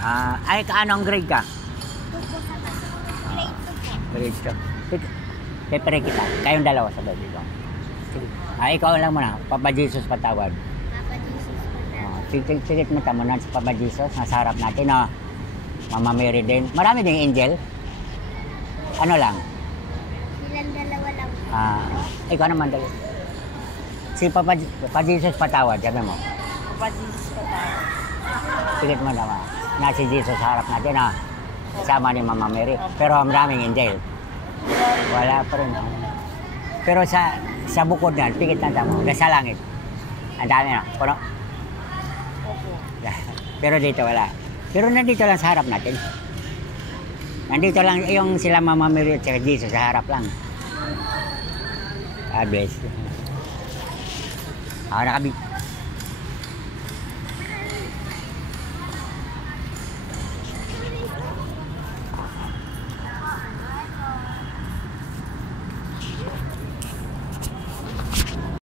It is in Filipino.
Ay, anong grade ka? Tupo sa grade 2 po. Grade 2. Pepere kita. Kayong dalawa sa baby ko. Sige. Ikaw lang muna. Papa Jesus patawad. Papa Jesus po. Sige mo tamo na sa Papa Jesus. Nasa harap natin na Mama Mary din. Marami ding angel. Ano lang? Silang dalawa lang po. Ikaw naman dalawa. Si Papa Jesus patawad. Sabi mo. Papa Jesus patawad. Sige mo naman. Na si Jesus sa harap natin na kasama ni Mama Mary. Pero maraming angel. Wala pa rin. Pero sa bukod na, pikit na tamo. Sa langit. Ang dami na. Puno. Pero dito wala. Pero nandito lang sa harap natin. Nandito lang yung sila Mama Mary at Jesus sa harap lang. God bless. Nakabit.